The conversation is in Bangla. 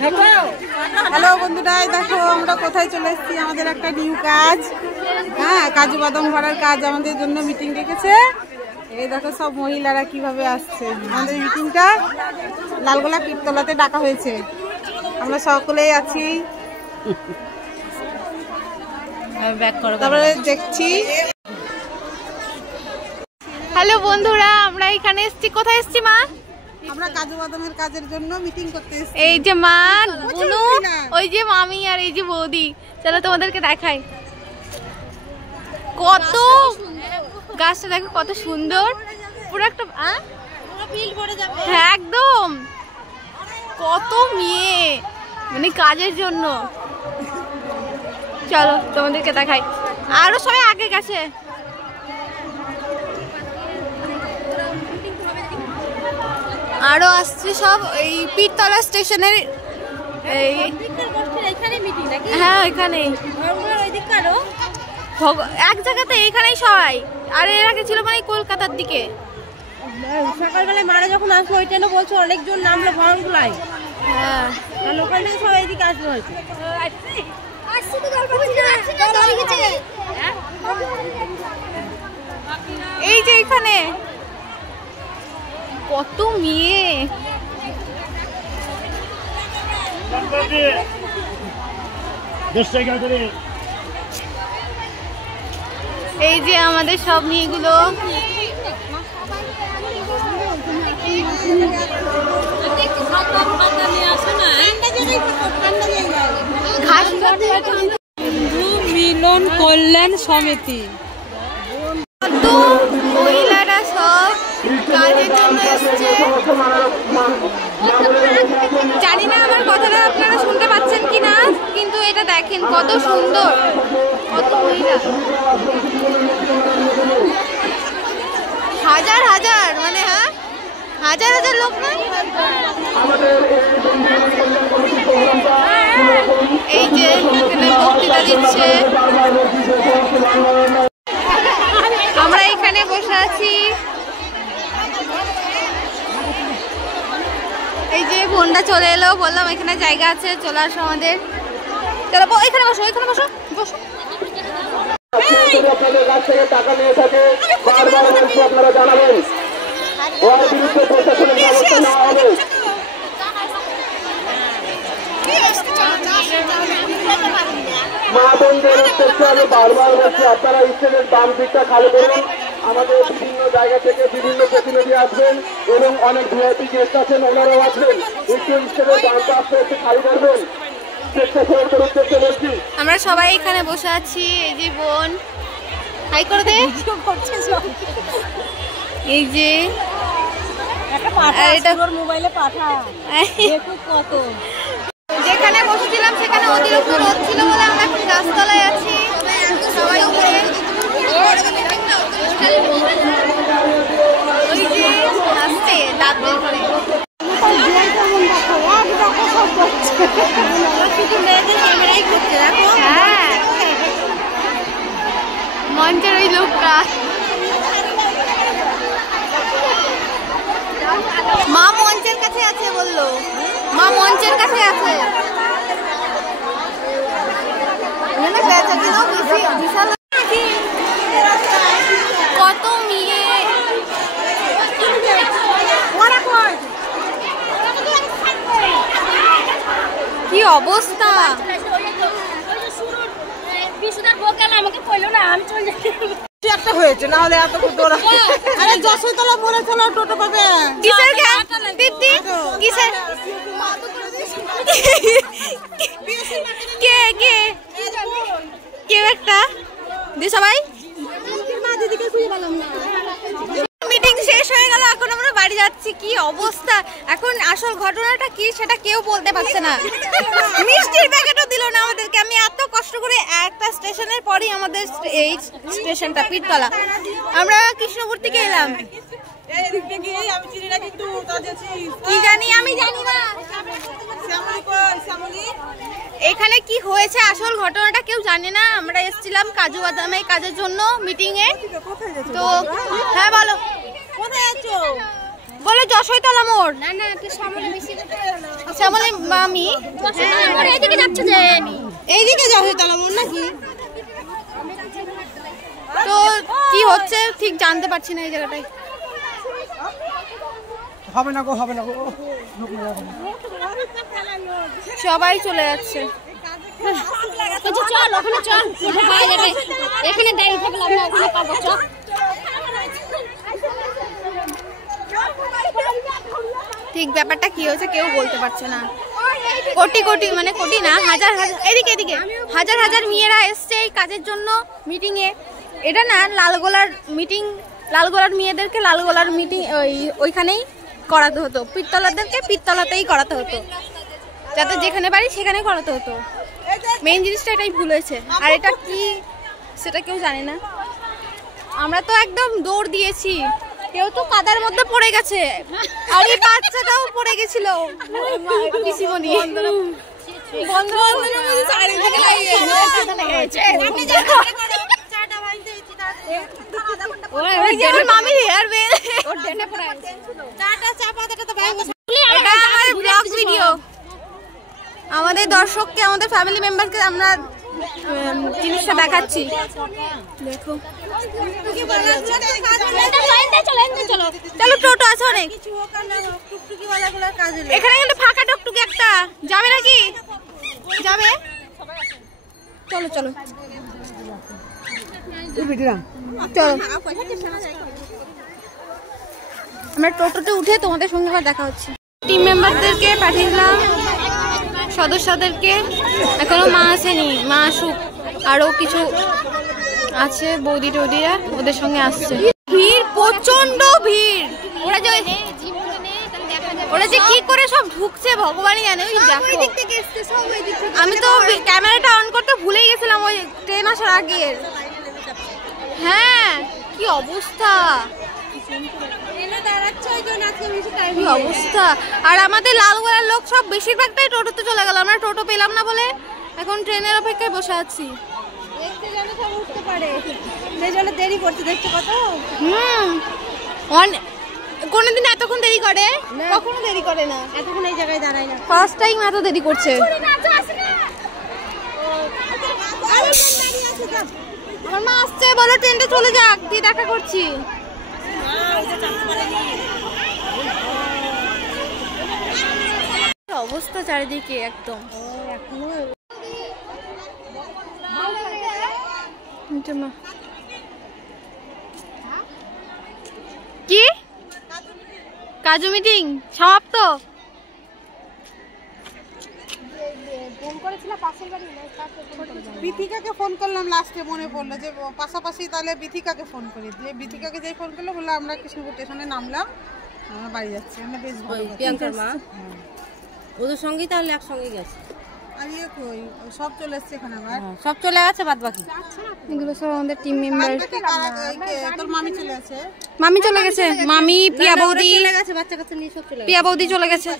হ্যালো বন্ধুরা, দেখো আমরা কোথায় চলে এসেছি। আমাদের একটা নিউ কাজ, হ্যাঁ, কাজু বাদাম ভরার কাজ আমাদের জন্য মিটিং রেখেছে। এই দেখো সব মহিলারা কিভাবে আসছে। আমাদের মিটিংটা লালগোলা পীরতলাতে ডাকা হয়েছে। আমরা সকলেই আছি, তারপরে দেখছি। হ্যালো বন্ধুরা, আমরা এখানে এসেছি। কোথায় এসেছি মা? আমরা কাজু বাদামের কাজের জন্য মিটিং করতে এসেছি। এই যে মা, বুনু, ওই যে মামি আর এই যে বৌদি। চলো তোমাদেরকে দেখাই। কত গাছটা দেখো, কত সুন্দর, পুরো একটা হ্যাঁ একদম। কত মেয়ে মানে কাজের জন্য। চলো তোমাদেরকে দেখাই। আরো সবাই আগে গেছে। আরো আসছে সব এই পীরতলা স্টেশনের। হ্যাঁ ওইখানেই এক জায়গাতে, এইখানেই সবাই। আর এর আগে ছিল মানে কলকাতার দিকে। সকালবেলায় মারা যখন আসলো ওই ট্রেনে বলছো অনেকজন নামলো ভরণগুলাই। হ্যাঁ ওখান থেকে সবাই এদিকে আসলো হয়তো। এই যে এখানে কত মেয়ে। এই যে আমাদের সব মেয়েগুলো। মিলন কল্যাণ সমিতি। কত মহিলারা সব কাজের জন্য এসছে। জানি না আমার কথাটা আপনারা শুনতে পাচ্ছেন কিনা, কিন্তু এটা দেখেন কত সুন্দর, কত মহিলা, হাজার হাজার, মানে হ্যাঁ হাজার হাজার লোক না। এই যে এখানে বক্তৃতা দিচ্ছে। আমরা এখানে বসে আছি। এই যে বোনটা চলে এলো, বললাম এখানে জায়গা আছে, চলে আসো আমাদের। চলো এখানে বসো, এখানে বসো, বসো। আপনাদের কাছ থেকে টাকা নিয়ে থাকে, বারবার বলছি আপনারা জানাবেন, ওর বিরুদ্ধে প্রশাসনিক ব্যবস্থা নেওয়া হবে। মা বোনদের উদ্দেশ্যে আমি বারবার বলছি, আপনারা স্টেজের বাম দিকটা খালি করুন। আমাদের বিভিন্ন জায়গা থেকে বিভিন্ন প্রতিনিধি আসবেন এবং অনেক ভিআইপি গেস্ট আছেন, ওনারাও আসবেন। একটু স্টেজের বামটা আসতে একটু খালি করবেন। আমরা সবাই এখানে বসে আছি। এই যে বোন হাই করে দে। এই যে মোবাইলে পাঠা কত। যেখানে বসেছিলাম সেখানে অতিরিক্ত রোদ ছিল বলে আমরা এখন গাছতলায় আছি সবাই উপরে। ওই যে আসছে দাঁত বের করে। হ্যাঁ মঞ্চের ওই লোকটা। মা মঞ্চের কাছে আছে বললো, মা মঞ্চের কাছে আছে। কত মেয়ে, কি অবস্থা। আমাকে কইলো না, আমি চলে যাচ্ছি। একটা হয়েছে না হলে এত দৌড়া। আরে যশোরতলা বলে চলো, টোটো পাবে। কিসের গান দিদি? কিসের কে কে কেউ একটা দি সবাই। মিটিং শেষ হয়ে গেল, এখন আমরা বাড়ি যাচ্ছি। কি অবস্থা এখন, আসল ঘটনাটা কি সেটা কেউ বলতে পারছে না। মিষ্টির প্যাকেটও দিল না আমাদেরকে। আমি এত কষ্ট করে একটা স্টেশনের পরই আমাদের এই স্টেশনটা পীরতলা, আমরা কৃষ্ণপুর থেকে এলাম। কি জানি, আমি জানি না এখানে কি হয়েছে, আসল ঘটনাটা কেউ জানে না। আমরা এসেছিলাম কাজু বাদামের কাজের জন্য মিটিং এ। তো হ্যাঁ বলো, কোথায় আছো? বলে যশোরতলা মোড়। না না শ্যামলী মামি এইদিকে যাচ্ছে যে এইদিকে যশোরতলা মোড় নাকি? তো কি হচ্ছে ঠিক জানতে পারছি না এই জায়গাটায়। হবে না গো, হবে না গো। সবাই চলে যাচ্ছে। চল ওখানে চল, পাওয়া যাবে। এখানে দাঁড়িয়ে থাকলে আমরা ওখানে পাবো। চল ঠিক ব্যাপারটা কি হয়েছে কেউ বলতে পারছে না। কোটি কোটি মানে কোটি না, হাজার হাজার এদিকে এদিকে হাজার হাজার মেয়েরা এসছে এই কাজের জন্য মিটিং এ। এটা না লালগোলার মিটিং, লালগোলার মেয়েদেরকে লালগোলার মিটিং ওইখানেই করাতে হতো, পিরতলাদেরকে পিরতলাতেই করাতে হতো, যাতে যেখানে বাড়ি সেখানে করাতে হতো। মেইন জিনিসটা এটাই ভুল হয়েছে। আর এটা কি সেটা কেউ জানে না। আমরা তো একদম দৌড় দিয়েছি, কেউ তো কাদার মধ্যে পড়ে গেছে, আর এই বাচ্চাটাও পড়ে গেছিল পিসিমণি। মামি হেয়ার বেল ব্লগ ভিডিও আমাদের দর্শককে, আমাদের ফ্যামিলি মেম্বারকে আমরা জিনিসটা দেখাচ্ছি। দেখো চলো, টোটো আছে অনেক এখানে, কিন্তু ফাঁকা টুকটুকি একটা যাবে নাকি? যাবে, চলো চলো চলো। আমরা টোটোতে উঠে তোমাদের সঙ্গে আবার দেখা হচ্ছে। টিম মেম্বারদেরকে পাঠিয়ে দিলাম, সদস্যদেরকে। এখনো মা আসেনি, মা আসুক। আরো কিছু আছে বৌদি টৌদিরা, ওদের সঙ্গে আসছে। ভিড়, প্রচন্ড ভিড়। ওরা যে কি করে সব ঢুকছে ভগবানই জানে। ওই দেখো, আমি তো ক্যামেরাটা অন করতে ভুলেই গেছিলাম ওই ট্রেন আসার আগে। হ্যাঁ কি অবস্থা, কি অবস্থা। আর আমাদের লালগোলার লোক সব বেশিরভাগটাই টোটোতে চলে গেল। আমরা টোটো পেলাম না বলে এখন ট্রেনের অপেক্ষায় বসে আছি। দেরি করতে দেখছো কত। কোনদিন এতক্ষণ দেরি করে? কখনো দেরি করে না, এতক্ষণ এই জায়গায় দাঁড়ায় না। ফার্স্ট টাইম এত দেরি করছে। আমার মা আসছে, বলো ট্রেনটা চলে যাক, দিয়ে দেখা করছি। অবস্থা চারিদিকে একদম। কি কাজু মিটিং সমাপ্ত? বিথিকাকে ফোন করলাম লাস্টে, মনে পড়লো যে পাশাপাশি, তাহলে বিথিকাকে ফোন করি। দিয়ে বিথিকাকে যেই ফোন করলো, বললো আমরা কৃষ্ণপুর স্টেশনে নামলাম, আমরা বাড়ি যাচ্ছি। আমরা বেশ ভালো। প্রিয়াঙ্কার মা ওদের সঙ্গেই তাহলে একসঙ্গে গেছে। আর ইয়ে কই, সব চলে এসছে এখানে আবার। সব চলে গেছে, বাদ বাকি এগুলো সব আমাদের টিম মেম্বার। তোর মামি চলে আছে? মামি চলে গেছে, মামি, পিয়া বৌদি, চলে গেছে, বাচ্চা কাচ্চা নিয়ে সব চলে গেছে। পিয়া বৌদি চলে গেছে।